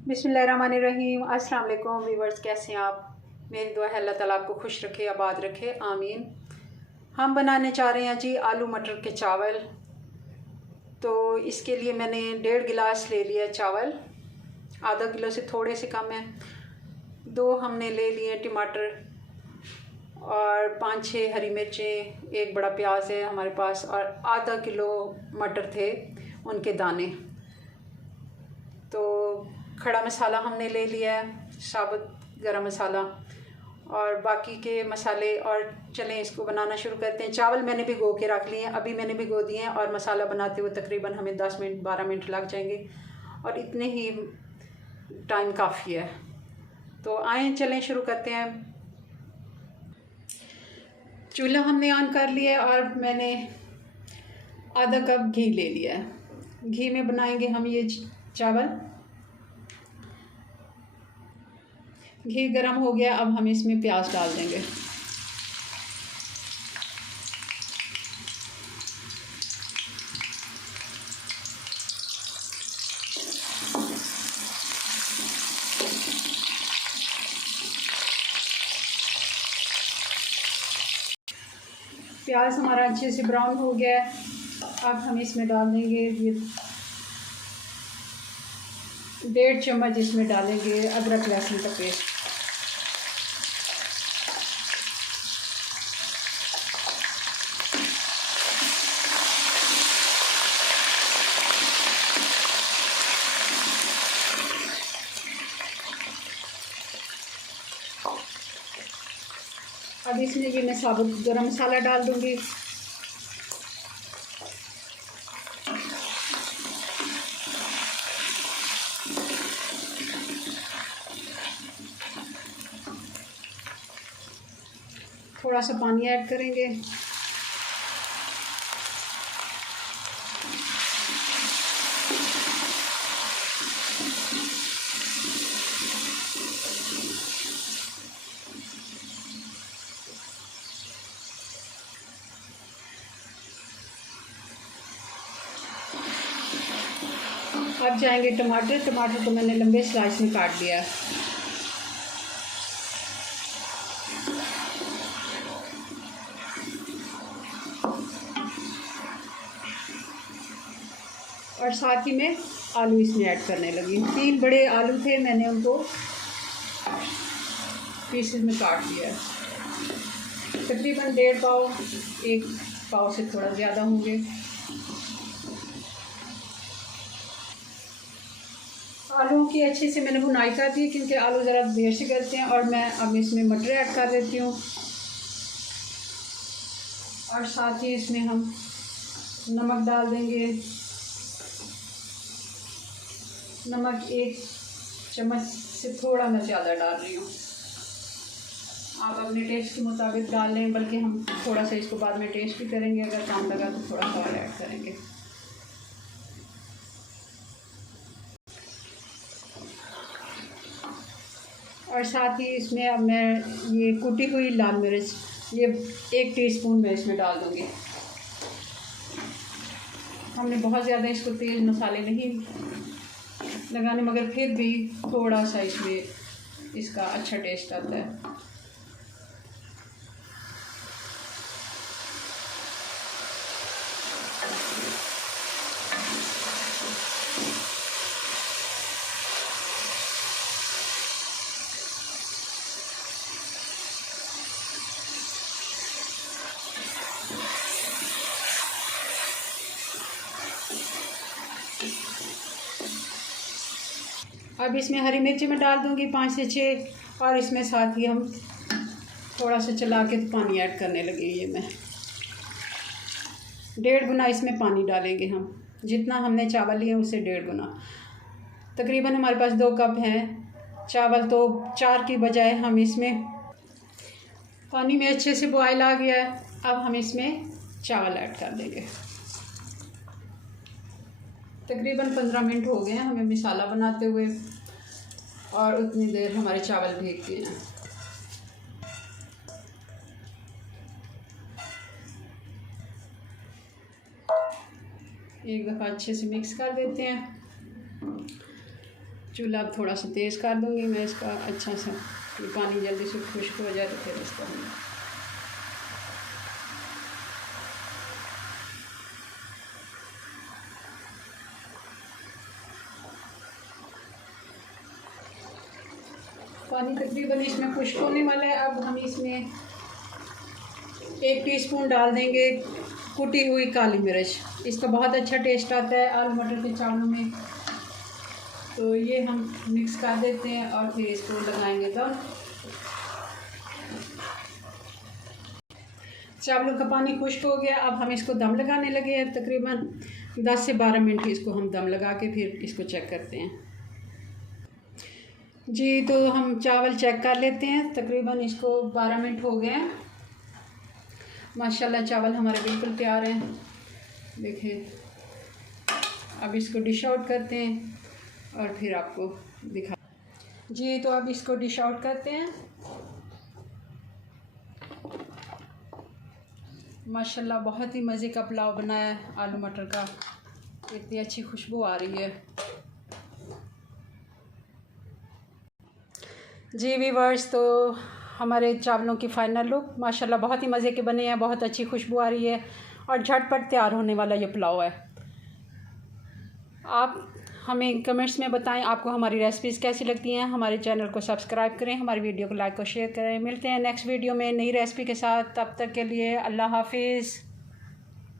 बिस्मिल्लाहिर्रहमानिर्रहीम। अस्सलाम वालेकुम व्यूअर्स, कैसे हैं आप? मेरी दुआ है अल्लाह ताला आपको खुश रखे, आबाद रखे, आमीन। हम बनाने चाह रहे हैं जी आलू मटर के चावल। तो इसके लिए मैंने 1.5 गिलास ले लिया चावल, आधा किलो से थोड़े से कम है। 2 हमने ले लिए टमाटर और 5-6 हरी मिर्चें, 1 बड़ा प्याज है हमारे पास और आधा किलो मटर थे, उनके दाने। तो खड़ा मसाला हमने ले लिया है, साबुत गरम मसाला और बाकी के मसाले। और चलें इसको बनाना शुरू करते हैं। चावल मैंने भिगो के रख लिए हैं, अभी मैंने भिगो दिए हैं और मसाला बनाते हुए तकरीबन हमें 10 मिनट 12 मिनट लग जाएंगे और इतने ही टाइम काफ़ी है। तो आए चलें शुरू करते हैं। चूल्हा हमने ऑन कर लिया है और मैंने आधा कप घी ले लिया है। घी में बनाएंगे हम ये चावल। घी गरम हो गया, अब हम इसमें प्याज डाल देंगे। प्याज हमारा अच्छे से ब्राउन हो गया है। अब हम इसमें डाल देंगे ये 1.5 चम्मच इसमें डालेंगे अदरक लहसुन का पेस्ट। अब इसमें ये मैं साबुत गरम मसाला डाल दूंगी। थोड़ा सा पानी ऐड करेंगे। अब जाएंगे टमाटर। टमाटर को मैंने लंबे स्लाइस में काट लिया। और साथ ही में आलू इसमें ऐड करने लगी। 3 बड़े आलू थे, मैंने उनको पीसेस में काट लिया। तकरीबन 1.5 पाव, 1 पाव से थोड़ा ज़्यादा होंगे। आलू की अच्छे से मैंने भुनाई कर दी क्योंकि आलू ज़रा देर से गलते हैं। और मैं अब इसमें मटर ऐड कर देती हूँ और साथ ही इसमें हम नमक डाल देंगे। नमक 1 चम्मच से थोड़ा मैं ज़्यादा डाल रही हूँ। आप अपने टेस्ट के मुताबिक डाल लें, बल्कि हम थोड़ा सा इसको बाद में टेस्ट भी करेंगे, अगर कम लगा तो थोड़ा सा और ऐड करेंगे। और साथ ही इसमें अब मैं ये कुटी हुई लाल मिर्च, ये 1 टीस्पून मैं इसमें डाल दूँगी। हमने बहुत ज़्यादा इसको तेज़ मसाले नहीं लगाने, मगर फिर भी थोड़ा सा इसमें इसका अच्छा टेस्ट आता है। अब इसमें हरी मिर्ची मैं डाल दूँगी 5 से 6 और इसमें साथ ही हम थोड़ा सा चला के पानी ऐड करने लगे। ये मैं 1.5 गुना इसमें पानी डालेंगे हम। जितना हमने चावल लिए उससे 1.5 गुना। तकरीबन हमारे पास 2 कप हैं चावल, तो 4 की बजाय हम इसमें पानी में अच्छे से बॉयल आ गया है। अब हम इसमें चावल ऐड कर देंगे। तकरीबन 15 मिनट हो गए हैं हमें मसाला बनाते हुए और उतनी देर हमारे चावल भीग गए हैं। एक दफ़ा अच्छे से मिक्स कर देते हैं। चूल्हा अब थोड़ा सा तेज़ कर दूँगी मैं इसका, अच्छा सा ये पानी जल्दी से खुश्क हो जाए तो फिर इसको हम पानी तकरीबन इसमें खुश्क होने वाला है। अब हम इसमें 1 टीस्पून डाल देंगे कुटी हुई काली मिर्च। इसका बहुत अच्छा टेस्ट आता है आलू मटर के चावलों में। तो ये हम मिक्स कर देते हैं और फिर इसको लगाएंगे दम। चावलों का पानी खुश्क हो गया, अब हम इसको दम लगाने लगे हैं। तकरीबन 10 से 12 मिनट इसको हम दम लगा के फिर इसको चेक करते हैं जी। तो हम चावल चेक कर लेते हैं। तकरीबन इसको 12 मिनट हो गए हैं। माशाल्लाह चावल हमारे बिल्कुल तैयार हैं, देखें। अब इसको डिश आउट करते हैं और फिर आपको दिखा जी। तो अब इसको डिश आउट करते हैं। माशाल्लाह बहुत ही मज़े का पुलाव बनाया है आलू मटर का, इतनी अच्छी खुशबू आ रही है जी। व्यूअर्स, तो हमारे चावलों की फ़ाइनल लुक माशाल्लाह बहुत ही मज़े के बने हैं, बहुत अच्छी खुशबू आ रही है और झटपट तैयार होने वाला ये पुलाव है। आप हमें कमेंट्स में बताएं आपको हमारी रेसिपीज़ कैसी लगती हैं। हमारे चैनल को सब्सक्राइब करें, हमारी वीडियो को लाइक और शेयर करें। मिलते हैं नेक्स्ट वीडियो में नई रेसिपी के साथ। तब तक के लिए अल्लाह हाफिज़।